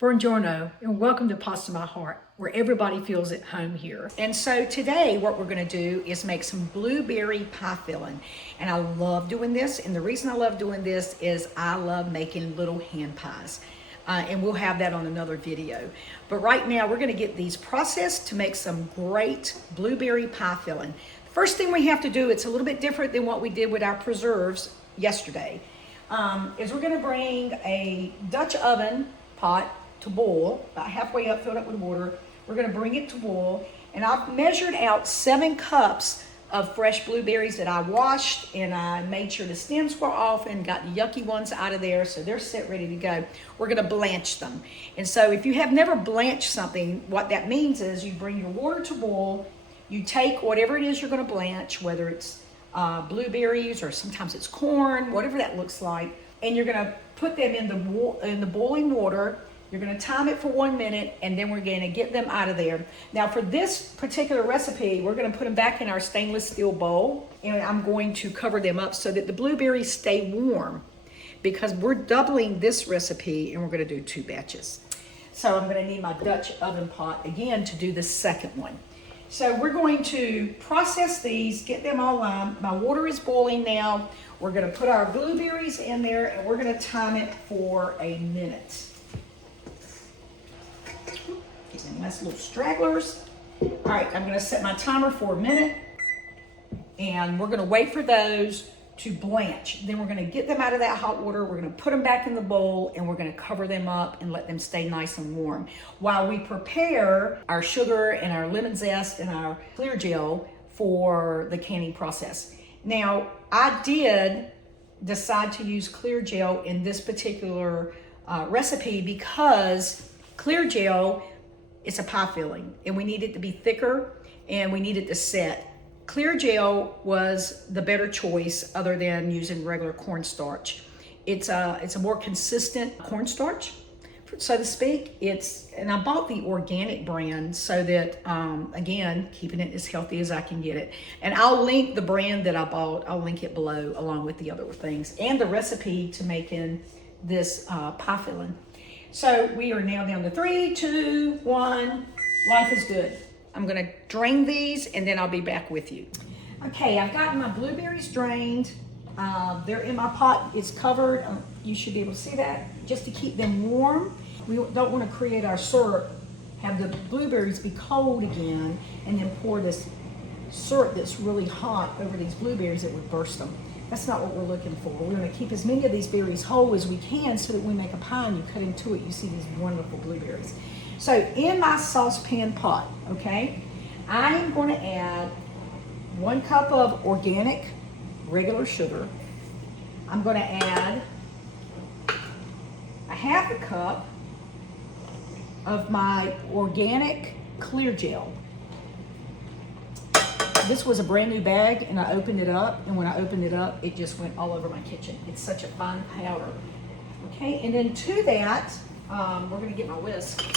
Buongiorno and welcome to Pasta My Heart, where everybody feels at home here. And so today what we're going to do is make some blueberry pie filling. And I love doing this, and the reason I love doing this is I love making little hand pies. And we'll have that on another video. But right now we're going to get these processed to make some great blueberry pie filling. First thing we have to do, it's a little bit different than what we did with our preserves yesterday, is we're going to bring a Dutch oven pot to boil, about halfway up, filled up with water. We're going to bring it to boil, and I've measured out 7 cups of fresh blueberries that I washed, and I made sure the stems were off and got the yucky ones out of there, so they're set ready to go. We're going to blanch them. And so if you have never blanched something, what that means is you bring your water to boil, you take whatever it is you're going to blanch, whether it's blueberries or sometimes it's corn, whatever that looks like, and you're going to put them in the boiling water. You're going to time it for 1 minute, and then we're going to get them out of there. Now for this particular recipe, we're going to put them back in our stainless steel bowl, and I'm going to cover them up so that the blueberries stay warm, because we're doubling this recipe and we're going to do 2 batches. So I'm going to need my Dutch oven pot again to do the second one. So we're going to process these, get them all on. My water is boiling now. We're going to put our blueberries in there, and we're going to time it for 1 minute. Getting nice little stragglers. All right, I'm going to set my timer for 1 minute, and we're going to wait for those to blanch. Then we're going to get them out of that hot water. We're going to put them back in the bowl, and we're going to cover them up and let them stay nice and warm while we prepare our sugar and our lemon zest and our ClearJel for the canning process. Now, I did decide to use ClearJel in this particular recipe because ClearJel, it's a pie filling, and we need it to be thicker, and we need it to set. ClearJel was the better choice other than using regular cornstarch. It's a more consistent cornstarch, so to speak. And I bought the organic brand so that, again, keeping it as healthy as I can get it. And I'll link the brand that I bought. I'll link it below along with the other things and the recipe to making this pie filling. So we are now down to 3, 2, 1. Life is good. I'm gonna drain these, and then I'll be back with you. Okay, I've gotten my blueberries drained. They're in my pot. It's covered. You should be able to see that, just to keep them warm. We don't want to create our syrup, have the blueberries be cold again, and then pour this syrup that's really hot over these blueberries that would burst them. That's not what we're looking for. We're going to keep as many of these berries whole as we can so that when we make a pie and you cut into it, you see these wonderful blueberries. So in my saucepan pot, okay, I am going to add 1 cup of organic regular sugar. I'm going to add a 1/2 cup of my organic ClearJel. This was a brand new bag, and I opened it up, and when I opened it up, it just went all over my kitchen. It's such a fine powder. Okay, and then to that, we're gonna get my whisk. Kind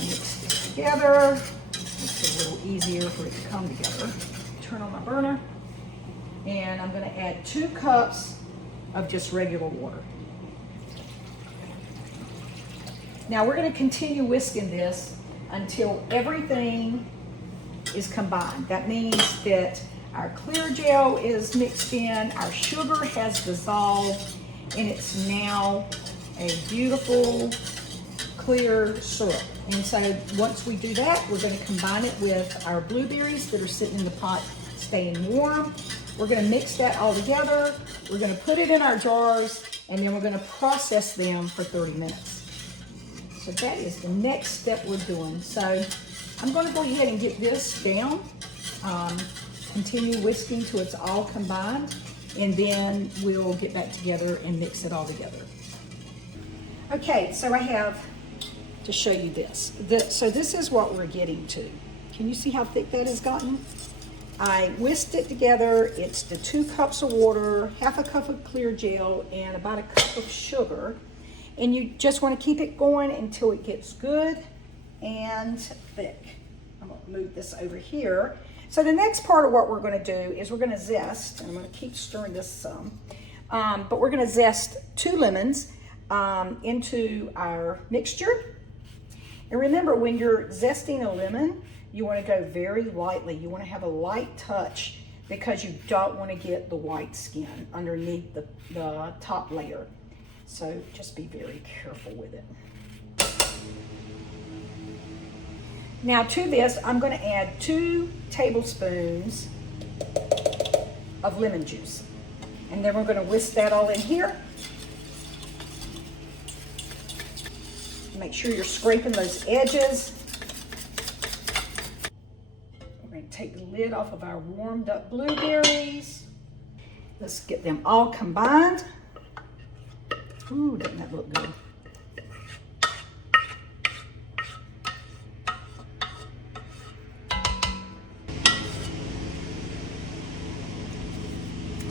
of mix this together. Makes it a little easier for it to come together. Turn on my burner, and I'm gonna add 2 cups of just regular water. Now we're gonna continue whisking this until everything is combined. That means that our ClearJel is mixed in, our sugar has dissolved, and it's now a beautiful clear syrup. And so once we do that, we're going to combine it with our blueberries that are sitting in the pot staying warm. We're going to mix that all together. We're going to put it in our jars, and then we're going to process them for 30 minutes. So that is the next step we're doing. So I'm going to go ahead and get this down, continue whisking till it's all combined, and then we'll get back together and mix it all together. Okay, so I have to show you this. So this is what we're getting to. Can you see how thick that has gotten? I whisked it together. It's the 2 cups of water, 1/2 cup of ClearJel, and about 1 cup of sugar. And you just want to keep it going until it gets good and thick. I'm going to move this over here. So the next part of what we're going to do is we're going to zest, and I'm going to keep stirring this some, but we're going to zest 2 lemons. into our mixture. And remember, when you're zesting a lemon, you want to go very lightly. You want to have a light touch because you don't want to get the white skin underneath the top layer. So just be very careful with it. Now to this, I'm going to add 2 tablespoons of lemon juice. And then we're going to whisk that all in here. Make sure you're scraping those edges. We're going to take the lid off of our warmed up blueberries. Let's get them all combined. Ooh, doesn't that look good?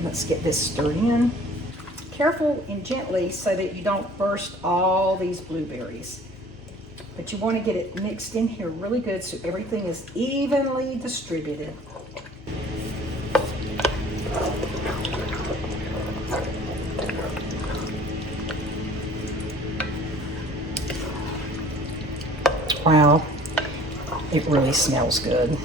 Let's get this stirred in. Careful and gently so that you don't burst all these blueberries. But you want to get it mixed in here really good so everything is evenly distributed. Wow, it really smells good.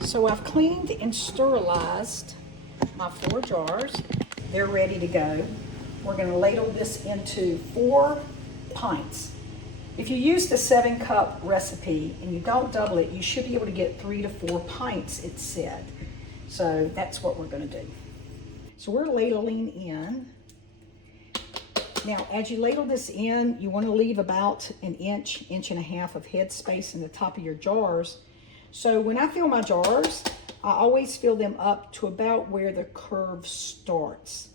So I've cleaned and sterilized my 4 jars. They're ready to go. We're going to ladle this into 4 pints. If you use the 7-cup recipe and you don't double it, you should be able to get 3 to 4 pints, it said. So that's what we're going to do. So we're ladling in. Now, as you ladle this in, you want to leave about an inch, inch and a half of head space in the top of your jars. So when I fill my jars, I always fill them up to about where the curve starts.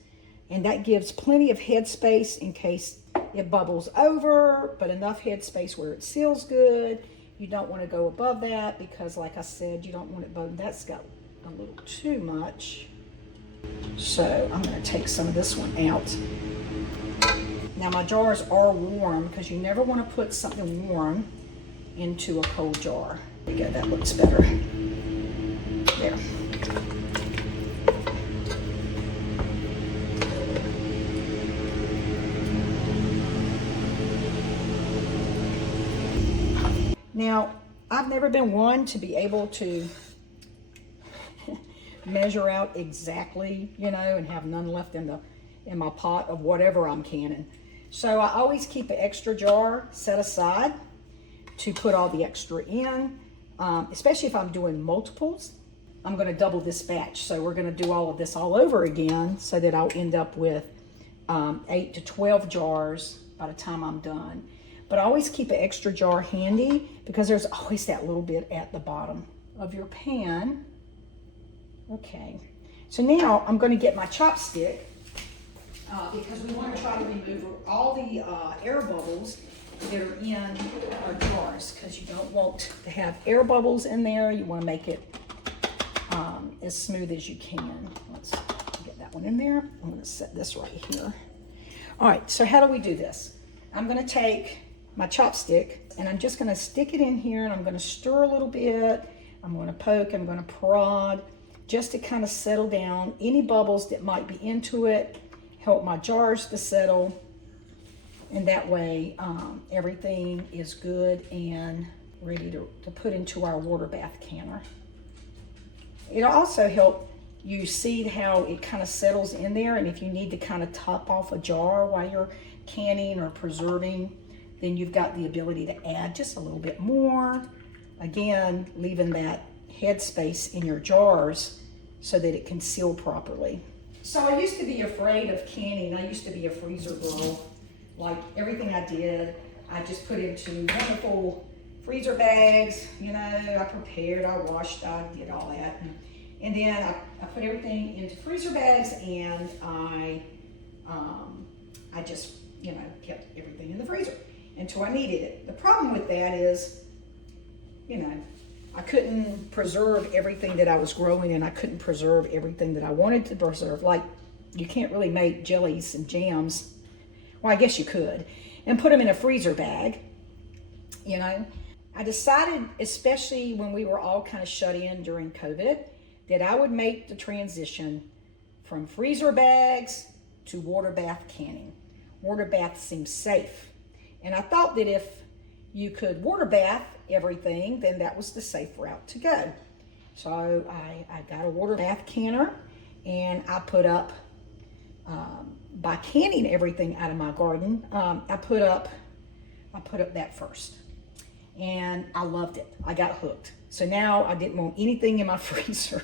And that gives plenty of head space in case it bubbles over, but enough head space where it seals good. You don't want to go above that because, like I said, you don't want it bubbling. That's got a little too much. So I'm going to take some of this one out. Now my jars are warm because you never want to put something warm into a cold jar. There you go, that looks better. There. Now, I've never been one to be able to measure out exactly, you know, and have none left in my pot of whatever I'm canning. So I always keep an extra jar set aside to put all the extra in, especially if I'm doing multiples. I'm going to double this batch, so we're going to do all of this all over again so that I'll end up with 8 to 12 jars by the time I'm done. But I always keep an extra jar handy because there's always that little bit at the bottom of your pan. Okay, so now I'm going to get my chopstick because we want to try to remove all the air bubbles that are in our jars because you don't want to have air bubbles in there. You want to make it as smooth as you can. Let's get that one in there. I'm going to set this right here. All right, so how do we do this? I'm going to take my chopstick and I'm just going to stick it in here and I'm going to stir a little bit. I'm going to poke, I'm going to prod just to kind of settle down any bubbles that might be into it, help my jars to settle, and that way everything is good and ready to put into our water bath canner. It'll also help you see how it kind of settles in there, and if you need to kind of top off a jar while you're canning or preserving, then you've got the ability to add just a little bit more. Again, leaving that head space in your jars so that it can seal properly. So I used to be afraid of canning. I used to be a freezer girl. Like everything I did, I just put into wonderful freezer bags. You know, I prepared, I washed, I did all that. And then I put everything into freezer bags and I just, you know, kept everything in the freezer until I needed it. The problem with that is, you know, I couldn't preserve everything that I was growing and I couldn't preserve everything that I wanted to preserve. Like, you can't really make jellies and jams. Well, I guess you could, and put them in a freezer bag, you know. I decided, especially when we were all kind of shut in during COVID, that I would make the transition from freezer bags to water bath canning. Water bath seems safe. And I thought that if you could water bath everything, then that was the safe route to go. So I got a water bath canner, and I put up, by canning everything out of my garden, I put up that first. And I loved it. I got hooked. So now I didn't want anything in my freezer.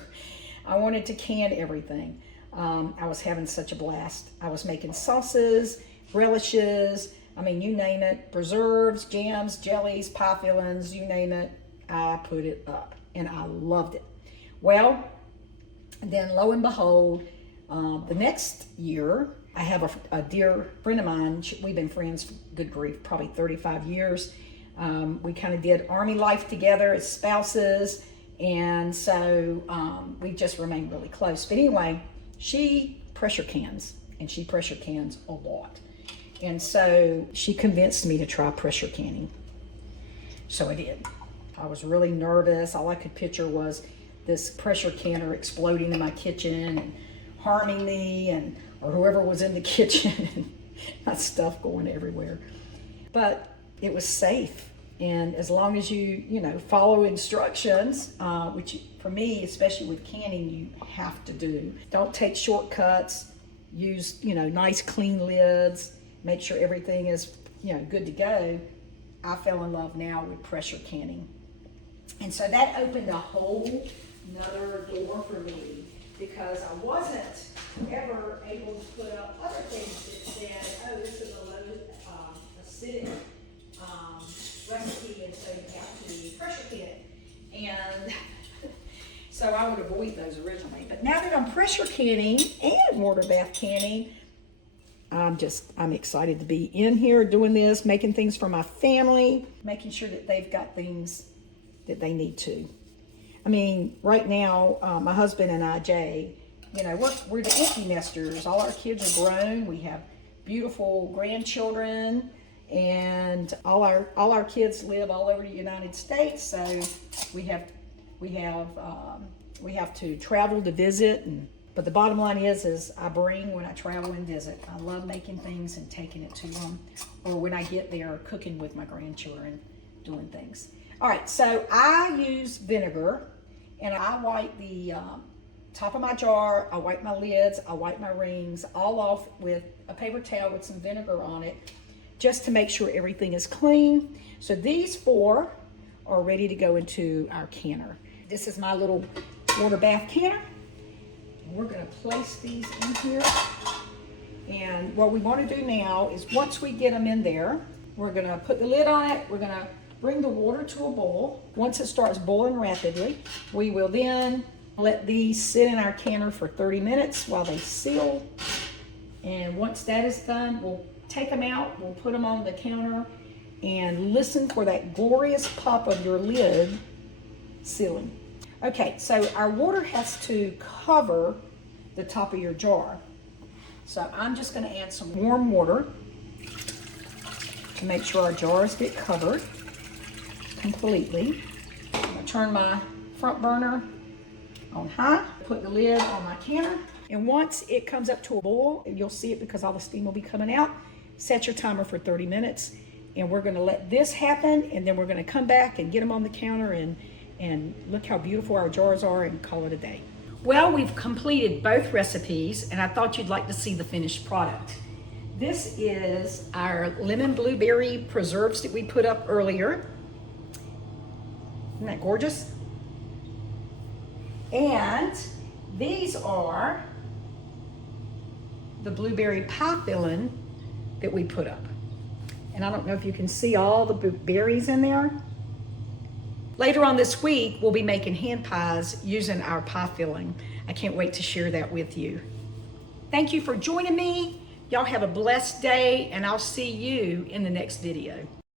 I wanted to can everything. I was having such a blast. I was making sauces, relishes, I mean, you name it, preserves, jams, jellies, pie fillings, you name it, I put it up, and I loved it. Well, then lo and behold, the next year, I have a dear friend of mine. We've been friends, good grief, probably 35 years. We kind of did Army life together as spouses, and so we just remained really close. But anyway, she pressure cans, and she pressure cans a lot. And so she convinced me to try pressure canning. So I did. I was really nervous. All I could picture was this pressure canner exploding in my kitchen and harming me or whoever was in the kitchen, and my stuff going everywhere. But it was safe. And as long as you follow instructions, which for me, especially with canning, you have to do. Don't take shortcuts. Use, nice clean lids. Make sure everything is, good to go. I fell in love now with pressure canning. And so that opened a whole another door for me, because I wasn't ever able to put up other things that said, oh, this is a low acidic recipe, and so you have to pressure can it. And so I would avoid those originally. But now that I'm pressure canning and water bath canning, I'm excited to be in here doing this, making things for my family, making sure that they've got things that they need to. I mean, right now, my husband and I, Jay, we're the empty nesters. All our kids are grown. We have beautiful grandchildren, and all our kids live all over the United States. So we have to travel to visit. But the bottom line is I bring when I travel and visit. I love making things and taking it to them, or when I get there, cooking with my grandchildren, doing things. All right, so I use vinegar, and I wipe the top of my jar, I wipe my lids, I wipe my rings, all off with a paper towel with some vinegar on it, just to make sure everything is clean. So these 4 are ready to go into our canner. This is my little water bath canner. We're going to place these in here. And what we want to do now is, once we get them in there, we're going to put the lid on it. We're going to bring the water to a boil. Once it starts boiling rapidly, we will then let these sit in our canner for 30 minutes while they seal. And once that is done, we'll take them out, we'll put them on the counter, and listen for that glorious pop of your lid sealing. Okay, so our water has to cover the top of your jar. So I'm just going to add some warm water to make sure our jars get covered completely. I'm going to turn my front burner on high, put the lid on my canner, and once it comes up to a boil, you'll see it because all the steam will be coming out, set your timer for 30 minutes, and we're going to let this happen, and then we're going to come back and get them on the counter and look how beautiful our jars are, and call it a day. Well, we've completed both recipes, and I thought you'd like to see the finished product. This is our lemon blueberry preserves that we put up earlier. Isn't that gorgeous? And these are the blueberry pie filling that we put up. And I don't know if you can see all the berries in there. Later on this week, we'll be making hand pies using our pie filling. I can't wait to share that with you. Thank you for joining me. Y'all have a blessed day, and I'll see you in the next video.